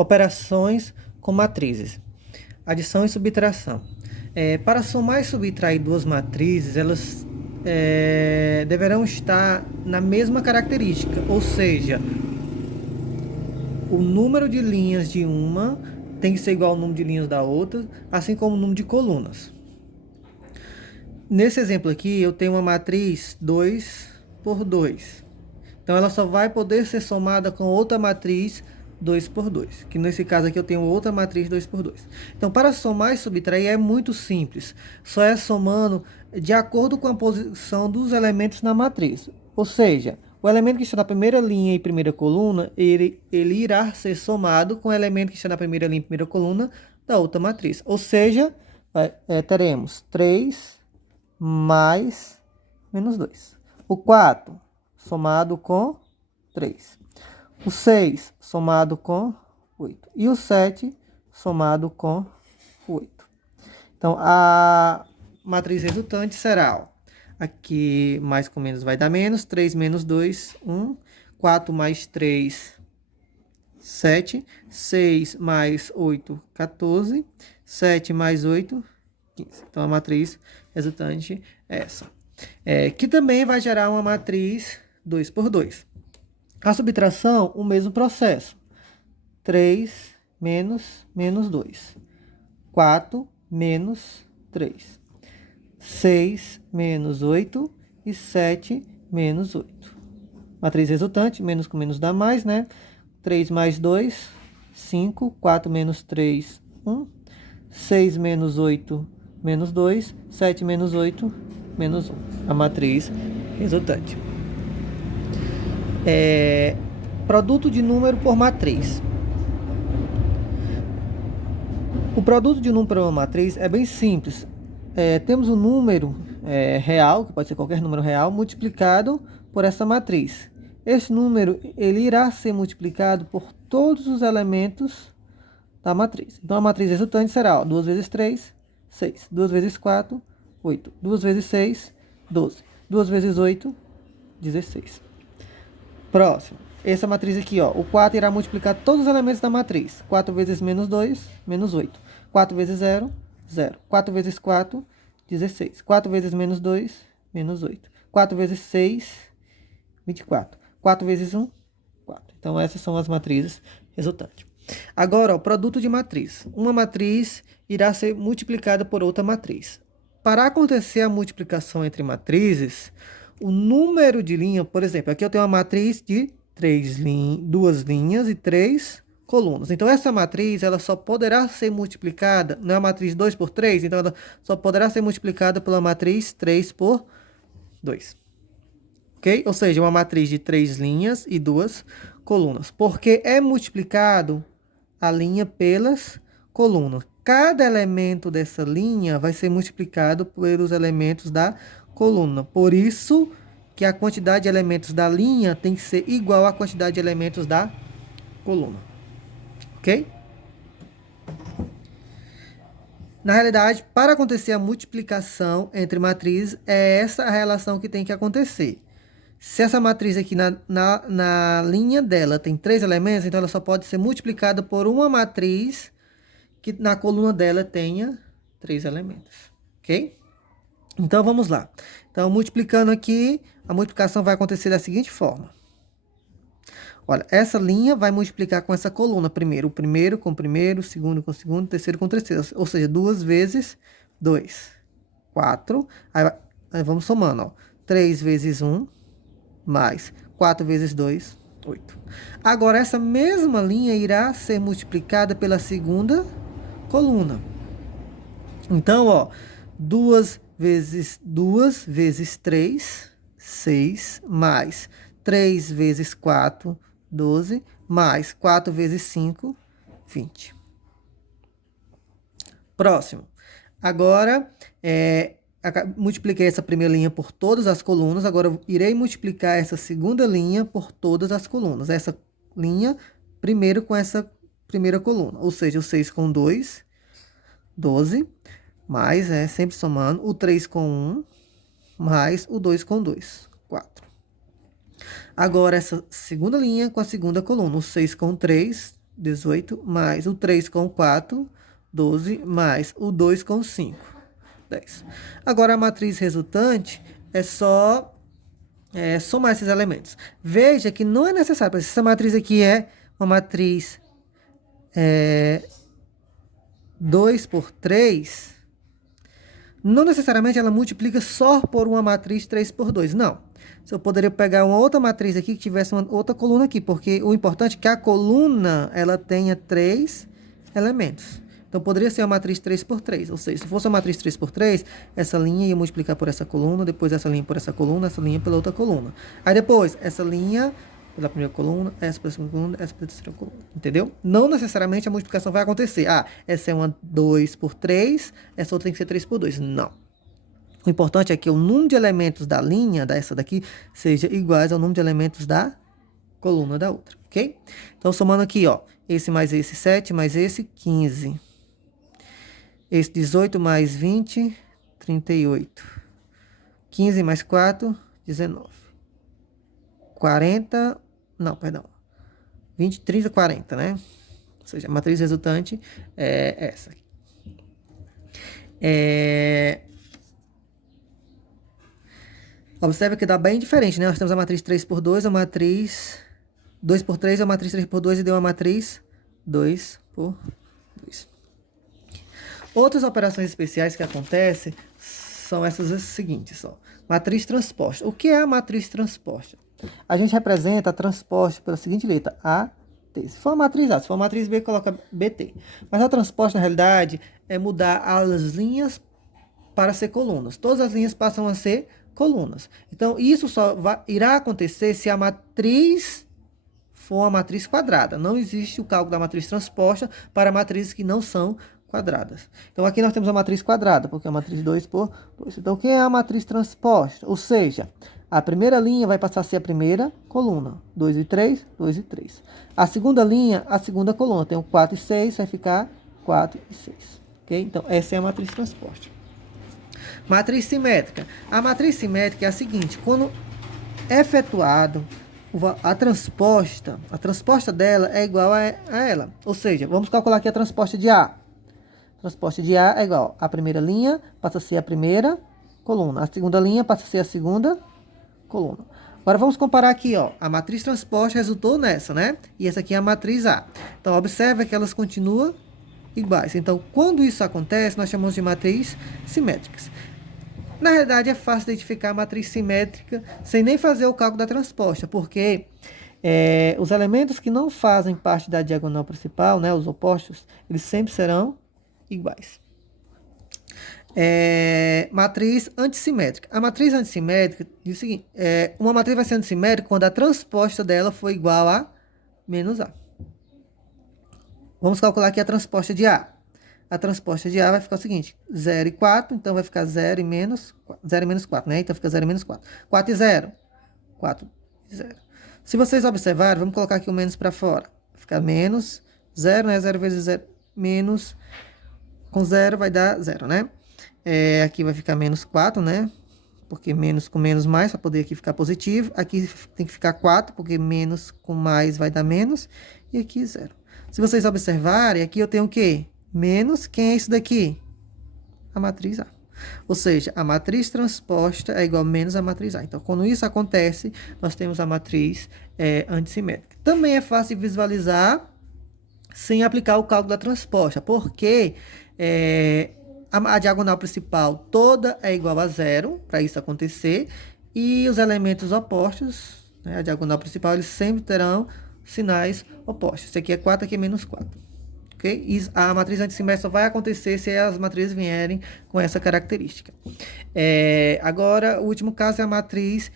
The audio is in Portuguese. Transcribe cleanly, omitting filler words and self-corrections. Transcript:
Operações com matrizes. Adição e subtração. Para somar e subtrair duas matrizes, elas deverão estar na mesma característica, ou seja, o número de linhas de uma tem que ser igual ao número de linhas da outra, assim como o número de colunas. Nesse exemplo aqui, eu tenho uma matriz 2 por 2. Então, ela só vai poder ser somada com outra matriz 2 por 2. Que nesse caso aqui eu tenho outra matriz 2 por 2. Então, para somar e subtrair é muito simples. Só é somando de acordo com a posição dos elementos na matriz. Ou seja, o elemento que está na primeira linha e primeira coluna, ele irá ser somado com o elemento que está na primeira linha e primeira coluna da outra matriz. Ou seja, teremos 3 mais menos 2. O 4 somado com 3. O 6 somado com 8. E o 7 somado com 8. Então, a matriz resultante será, ó, aqui mais com menos vai dar menos. 3 menos 2, 1. 4 mais 3, 7. 6 mais 8, 14. 7 mais 8, 15. Então, a matriz resultante é essa. Que também vai gerar uma matriz 2 por 2. A subtração, o mesmo processo. 3 menos 2. 4 menos 3. 6 menos 8 e 7 menos 8. Matriz resultante, menos com menos dá mais, né? 3 mais 2, 5. 4 menos 3, 1. 6 menos 8, menos 2. 7 menos 8, menos 1. A matriz resultante. Produto de número por matriz. O produto de número por uma matriz é bem simples. Temos um número real, que pode ser qualquer número real, multiplicado por essa matriz. Esse número ele irá ser multiplicado por todos os elementos da matriz. Então, a matriz resultante será 2 vezes 3, 6. 2 vezes 4, 8. 2 vezes 6, 12. 2 vezes 8, 16. Próximo. Essa matriz aqui, ó, o 4 irá multiplicar todos os elementos da matriz. 4 vezes menos 2, menos 8. 4 vezes 0, 0. 4 vezes 4, 16. 4 vezes menos 2, menos 8. 4 vezes 6, 24. 4 vezes 1, 4. Então, essas são as matrizes resultantes. Agora, o produto de matriz. Uma matriz irá ser multiplicada por outra matriz. Para acontecer a multiplicação entre matrizes, o número de linha, por exemplo, aqui eu tenho uma matriz de 2 linhas e 3 colunas. Então, essa matriz ela só poderá ser multiplicada, não é a matriz 2 por 3, então ela só poderá ser multiplicada pela matriz 3 por 2. Ok? Ou seja, uma matriz de 3 linhas e 2 colunas. Porque é multiplicado a linha pelas colunas. Cada elemento dessa linha vai ser multiplicado pelos elementos da coluna. Por isso que a quantidade de elementos da linha tem que ser igual à quantidade de elementos da coluna. Ok? Na realidade, para acontecer a multiplicação entre matrizes, é essa a relação que tem que acontecer. Se essa matriz aqui na linha dela tem 3 elementos, então ela só pode ser multiplicada por uma matriz que na coluna dela tenha 3 elementos. Ok? Então, vamos lá. Então, multiplicando aqui, a multiplicação vai acontecer da seguinte forma. Olha, essa linha vai multiplicar com essa coluna primeiro. O primeiro com o primeiro, o segundo com o segundo, o terceiro com o terceiro. Ou seja, 2 vezes 2. 4. Aí vamos somando, ó. 3 vezes 1, mais 4 vezes 2, 8. Agora, essa mesma linha irá ser multiplicada pela segunda coluna. Então, ó, 2 vezes 3, 6, mais 3 vezes 4, 12, mais 4 vezes 5, 20. Próximo. Agora, multipliquei essa primeira linha por todas as colunas. Agora, eu irei multiplicar essa segunda linha por todas as colunas. Essa linha, primeiro com essa primeira coluna. Ou seja, o 6 com 2, 12. Mais, sempre somando, o 3 com 1, mais o 2 com 2, 4. Agora, essa segunda linha com a segunda coluna, o 6 com 3, 18, mais o 3 com o 4, 12, mais o 2 com o 5, 10. Agora, a matriz resultante é só somar esses elementos. Veja que não é necessário, porque essa matriz aqui é uma matriz 2 por 3, não necessariamente ela multiplica só por uma matriz 3 por 2, não. Eu poderia pegar uma outra matriz aqui que tivesse uma outra coluna aqui, porque o importante é que a coluna ela tenha 3 elementos. Então, poderia ser uma matriz 3 por 3, ou seja, se fosse uma matriz 3 por 3, essa linha ia multiplicar por essa coluna, depois essa linha por essa linha pela outra coluna. Aí depois, essa linha pela primeira coluna, essa pela segunda coluna, essa pela terceira coluna, entendeu? Não necessariamente a multiplicação vai acontecer. Ah, essa é uma 2 por 3, essa outra tem que ser 3 por 2. Não. O importante é que o número de elementos da linha, dessa daqui, seja iguais ao número de elementos da coluna da outra, ok? Então, somando aqui, ó, esse mais esse, 7, mais esse, 15. Esse 18 mais 20, 38. 15 mais 4, 19. 40, não, perdão. 20, 30, 40, né? Ou seja, a matriz resultante é essa. Observe que dá bem diferente, né? Nós temos a matriz 3 por 2, a matriz 2 por 3, a matriz 3 por 2 e deu a matriz 2 por 2. Outras operações especiais que acontecem são essas seguintes, ó. Matriz transposta. O que é a matriz transposta? A gente representa a transposta pela seguinte letra, A, T. Se for a matriz A, se for a matriz B, coloca BT. Mas a transposta, na realidade, é mudar as linhas para ser colunas. Todas as linhas passam a ser colunas. Então, isso só irá acontecer se a matriz for uma matriz quadrada. Não existe o cálculo da matriz transposta para matrizes que não são quadradas. Então, aqui nós temos a matriz quadrada, porque é a matriz 2 por 2. Então, quem é a matriz transposta? Ou seja, a primeira linha vai passar a ser a primeira coluna. 2 e 3, 2 e 3. A segunda linha, a segunda coluna. Tem o 4 e 6, vai ficar 4 e 6. Ok? Então, essa é a matriz transposta. Matriz simétrica. A matriz simétrica é a seguinte: quando é efetuado a transposta dela é igual a ela. Ou seja, vamos calcular aqui a transposta de A. A transposta de A é igual a primeira linha passa a ser a primeira coluna. A segunda linha passa a ser a segunda coluna. Agora vamos comparar aqui, ó. A matriz transposta resultou nessa, né? E essa aqui é a matriz A. Então, observa que elas continuam iguais. Então, quando isso acontece, nós chamamos de matriz simétricas. Na realidade, é fácil identificar a matriz simétrica sem nem fazer o cálculo da transposta, porque os elementos que não fazem parte da diagonal principal, né, os opostos, eles sempre serão iguais. Matriz antissimétrica. A matriz antissimétrica diz o seguinte: uma matriz vai ser antissimétrica quando a transposta dela for igual a menos A. Vamos calcular aqui a transposta de A. A transposta de A vai ficar o seguinte: 0 e 4, então vai ficar 0 e menos 4, né? Então fica 0 e menos 4. 4 e 0. 4 e 0. Se vocês observarem, vamos colocar aqui o menos para fora. Fica menos 0, né? 0 vezes 0, menos, com 0 vai dar 0, né? Aqui vai ficar menos 4, né? Porque menos com menos mais, para poder aqui ficar positivo. Aqui tem que ficar 4, porque menos com mais vai dar menos. E aqui 0. Se vocês observarem, aqui eu tenho o quê? Menos, quem é isso daqui? A matriz A. Ou seja, a matriz transposta é igual a menos a matriz A. Então, quando isso acontece, nós temos a matriz antissimétrica. Também é fácil de visualizar sem aplicar o cálculo da transposta, porque a diagonal principal toda é igual a 0, para isso acontecer, e os elementos opostos, né, a diagonal principal, eles sempre terão sinais opostos. Esse aqui é 4, aqui é menos 4. Okay? E a matriz antissimétrica só vai acontecer se as matrizes vierem com essa característica. Agora, o último caso é a matriz